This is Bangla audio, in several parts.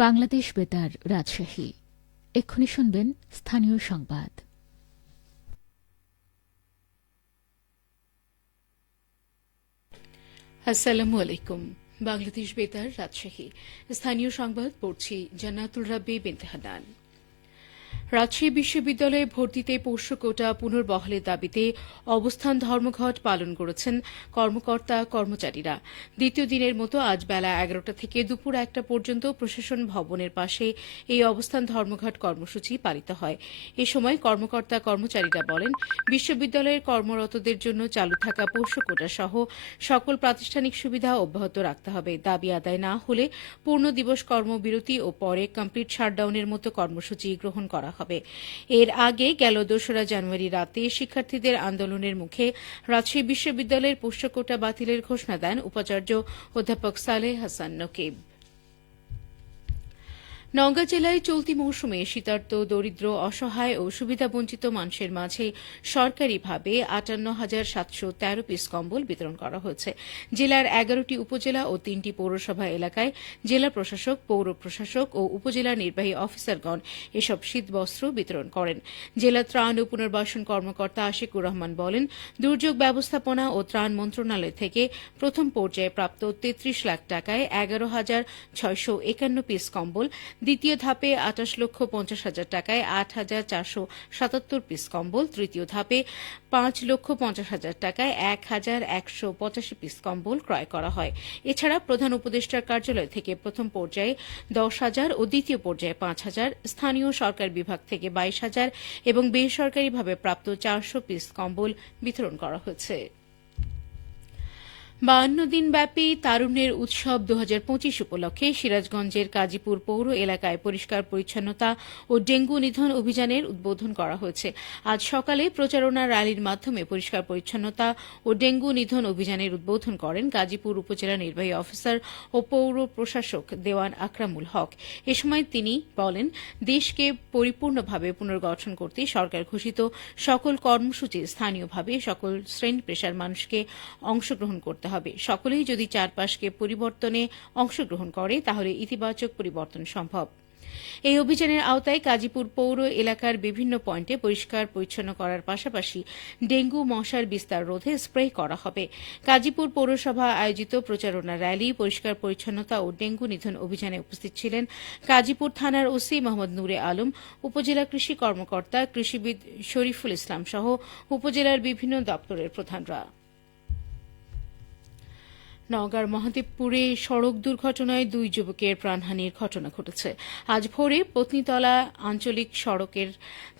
বাংলাদেশ বেতার রাজশাহী। এক্ষুনি শুনবেন স্থানীয় সংবাদ। আসসালামু আলাইকুম। বাংলাদেশ বেতার রাজশাহী। স্থানীয় সংবাদ পড়ছি জান্নাতুল রাব্বি বিনতে হান্নান। রাজশাহী বিশ্ববিদ্যালয়ে ভর্তিতে পোষ্য কোটা পুনর্বহালের দাবিতে অবস্থান ধর্মঘট পালন করেছেন কর্মকর্তা কর্মচারীরা। দ্বিতীয় দিনের মতো আজ বেলা ১১টা থেকে দুপুর ১টা পর্যন্ত প্রশাসন ভবনের পাশে এই অবস্থান ধর্মঘট কর্মসূচি পালিত হয়। এ সময় কর্মকর্তা কর্মচারীরা বলেন, বিশ্ববিদ্যালয়ের কর্মরতদের জন্য চালু থাকা পোষ্য কোটা সহ সকল প্রাতিষ্ঠানিক সুবিধা অব্যাহত রাখতে হবে। দাবি আদায় না হলে পূর্ণ দিবস কর্মবিরতি ও পরে কমপ্লিট শাটডাউনের মতো কর্মসূচি গ্রহণ করা হবে। এর আগে গেল ২রা জানুয়ারি রাতে শিক্ষার্থীদের আন্দোলনের মুখে রাজশাহী বিশ্ববিদ্যালয়ের পোষ্য কোটা বাতিলের ঘোষণা দেন উপাচার্য অধ্যাপক সালেহ হাসান নকিব। নওগাঁ জেলায় চলতি মৌসুমে শীতার্ত, দরিদ্র, অসহায় ও সুবিধাবঞ্চিত মানুষের মাঝে সরকারিভাবে ৫৮,৭১৩ পিস কম্বল বিতরণ করা হয়েছে। জেলার ১১টি উপজেলা ও ৩টি পৌরসভা এলাকায় জেলা প্রশাসক, পৌর প্রশাসক ও উপজেলা নির্বাহী অফিসারগণ এসব শীতবস্ত্র বিতরণ করেন। জেলা ত্রাণ ও পুনর্বাসন কর্মকর্তা আশিকুর রহমান বলেন, দুর্যোগ ব্যবস্থাপনা ও ত্রাণ মন্ত্রণালয় থেকে প্রথম পর্যায়ে প্রাপ্ত ৩৩ লাখ টাকায় ১১,৬৫১ পিস কম্বল, দ্বিতীয় ধাপে ২৮,৫০,০০০ টাকায় ৮,৪৭৭ পিস কম্বল, তৃতীয় ধাপে ৫,৫০,০০০ টাকায় ১,১৮৫ পিস কম্বল ক্রয় করা হয়। এছাড়া প্রধান উপদেষ্টার কার্যালয় থেকে প্রথম পর্যায়ে ১০,০০০ ও দ্বিতীয় পর্যায়ে ৫,০০০, স্থানীয় সরকার বিভাগ থেকে ২২,০০০ এবং বেসরকারিভাবে প্রাপ্ত ৪০০ পিস কম্বল বিতরণ করা হয়েছে। ৫২ দিনব্যাপী তারুণ্যের উৎসব ২০২৫ উপলক্ষে সিরাজগঞ্জের কাজীপুর পৌর এলাকায় পরিষ্কার পরিচ্ছন্নতা ও ডেঙ্গু নিধন অভিযানের উদ্বোধন করা হয়েছে। আজ সকালে প্রচারণা র্যালির মাধ্যমে পরিষ্কার পরিচ্ছন্নতা ও ডেঙ্গু নিধন অভিযানের উদ্বোধন করেন গাজীপুর উপজেলা নির্বাহী অফিসার ও পৌর প্রশাসক দেওয়ান আকরামুল হক। এ সময় তিনি বলেন, দেশকে পরিপূর্ণভাবে পুনর্গঠন করতে সরকার ঘোষিত সকল কর্মসূচি স্থানীয়ভাবে সকল শ্রেণী পেশার মানুষকে অংশগ্রহণ করতে হবে। সকলেই যদি চারপাশকে পরিবর্তনে অংশগ্রহণ করে তাহলে ইতিবাচক পরিবর্তন সম্ভব। এই অভিযানের আওতায় গাজীপুর পৌর এলাকার বিভিন্ন পয়েন্টে পরিষ্কার পরিচ্ছন্ন করার পাশাপাশি ডেঙ্গু মশার বিস্তার রোধে স্প্রে করা হবে। গাজীপুর পৌরসভা আয়োজিত প্রচারণা র্যালি, পরিষ্কার পরিচ্ছন্নতা ও ডেঙ্গু নিধন অভিযানে উপস্থিত ছিলেন গাজীপুর থানার ওসি মোহাম্মদ নূরে আলম, উপজেলা কৃষি কর্মকর্তা কৃষিবিদ শরীফুল ইসলাম সহ উপজেলার বিভিন্ন দপ্তরের প্রধানরা। নওগাঁর মহাদেবপুরে সড়ক দুর্ঘটনায় ২ যুবকের প্রাণহানির ঘটনা ঘটেছে। আজ ভোরে পত্নীতলা আঞ্চলিক সড়কের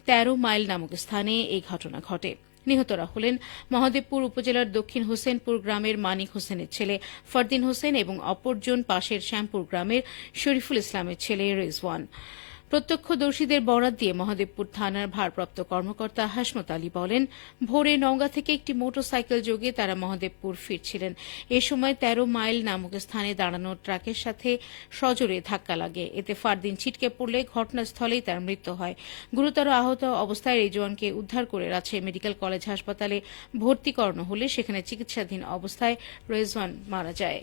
১৩ মাইল নামক স্থানে এই ঘটনা ঘটে। নিহতরা হলেন মহাদেবপুর উপজেলার দক্ষিণ হোসেনপুর গ্রামের মানিক হোসেনের ছেলে ফরদিন হোসেন এবং অপরজন পাশের শ্যামপুর গ্রামের শরীফুল ইসলামের ছেলে রেজওয়ান। প্রত্যক্ষদর্শীদের বরাত দিয়ে মহাদেবপুর থানার ভারপ্রাপ্ত কর্মকর্তা হাসমত আলী বলেন, ভোরে নওগাঁ থেকে একটি মোটরসাইকেল যোগে তারা মহাদেবপুর ফিরছিলেন। এ সময় ১৩ মাইল নামক স্থানে দাঁড়ানো ট্রাকের সাথে সজোরে ধাক্কা লাগে। এতে ফারদিন ছিটকে পড়লে ঘটনাস্থলেই তার মৃত্যু হয়। গুরুতর আহত অবস্থায় রেজওয়ানকে উদ্ধার করে রাজশাহী মেডিকেল কলেজ হাসপাতালে ভর্তি করানো হলে সেখানে চিকিৎসাধীন অবস্থায় রেজওয়ান মারা যায়।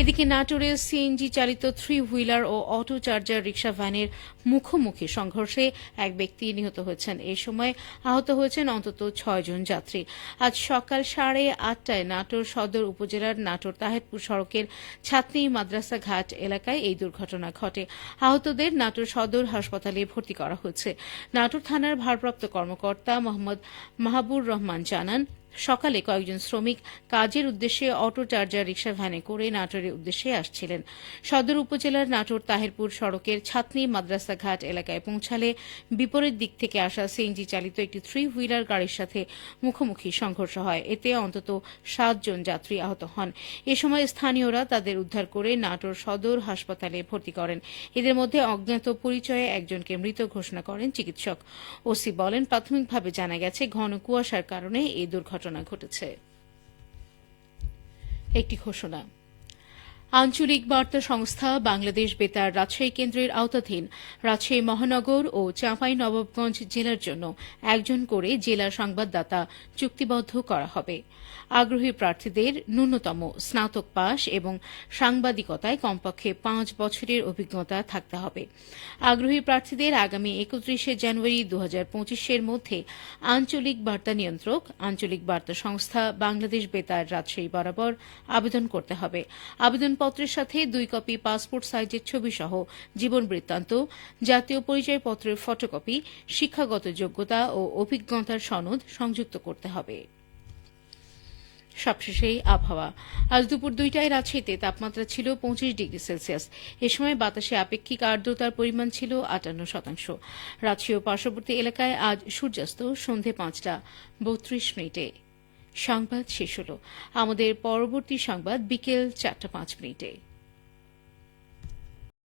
এদিকে নাটোরে সিএনজি চালিত 3 হুইলার ও অটো চার্জার রিকশা ভ্যানের মুখোমুখি সংঘর্ষে এক ব্যক্তি নিহত হয়েছেন। এ সময় আহত হয়েছেন অন্তত ৬ জন যাত্রী। আজ সকাল ৮:৩০টায় নাটোর সদর উপজেলার নাটোর তাহেরপুর সড়কের ছাতনি মাদ্রাসা ঘাট এলাকায় এই দুর্ঘটনা ঘটে। আহতদের নাটোর সদর হাসপাতালে ভর্তি করা হয়েছে। নাটোর থানার ভারপ্রাপ্ত কর্মকর্তা মোহাম্মদ মাহাবুর রহমান জানান, সকালে কয়েকজন শ্রমিক কাজের উদ্দেশ্যে অটো চার্জার রিকশা ভ্যানে করে নাটোরের উদ্দেশ্যে আসছিলেন। সদর উপজেলার নাটোর তাহেরপুর সড়কের ছাতনি মাদ্রাসা ঘাট এলাকায় পৌঁছালে বিপরীত দিক থেকে আসা সিএনজি চালিত একটি 3 হুইলার গাড়ির সাথে মুখোমুখি সংঘর্ষ হয়। এতে অন্তত ৭ জন যাত্রী আহত হন। এ সময় স্থানীয়রা তাদের উদ্ধার করে নাটোর সদর হাসপাতালে ভর্তি করেন। এদের মধ্যে অজ্ঞাত পরিচয়ে একজনকে মৃত ঘোষণা করেন চিকিৎসক। ওসি বলেন, প্রাথমিকভাবে জানা গেছে ঘন কুয়াশার কারণে এই দুর্ঘটনা ঘটেছে। একটি ঘোষণা। আঞ্চলিক বার্তা সংস্থা বাংলাদেশ বেতার রাজশাহী কেন্দ্রের আওতাধীন রাজশাহী মহানগর ও চাঁপাইনবাবগঞ্জ জেলার জন্য একজন করে জেলা সংবাদদাতা চুক্তিবদ্ধ করা হবে। আগ্রহী প্রার্থীদের ন্যূনতম স্নাতক পাস এবং সাংবাদিকতায় কমপক্ষে 5 বছরের অভিজ্ঞতা থাকতে হবে। আগ্রহী প্রার্থীদের আগামী 31শে জানুয়ারি 2025-এর মধ্যে আঞ্চলিক বার্তা নিয়ন্ত্রক, আঞ্চলিক বার্তা সংস্থা বাংলাদেশ বেতার রাজশাহী বরাবর আবেদন করতে হবে। আবেদনপত্রের সাথে 2 কপি পাসপোর্ট সাইজের ছবি সহ জীবন বৃত্তান্ত, জাতীয় পরিচয়পত্রের ফটোকপি, শিক্ষাগত যোগ্যতা ও অভিজ্ঞতার সনদ সংযুক্ত করতে হবে। সবশেষে আবহাওয়া। আজ দুপুর 2টায় রাজশাহীতে তাপমাত্রা ছিল 25 ডিগ্রি সেলসিয়াস। এ সময় বাতাসে আপেক্ষিক আর্দ্রতার পরিমাণ ছিল 58%। রাজশাহী ও পার্শ্ববর্তী এলাকায় আজ সূর্যাস্ত সন্ধে 5টা 32 মিনিটে। সংবাদ শেষ হল। আমাদের পরবর্তী সংবাদ বিকেল 4টা 5 মিনিটে।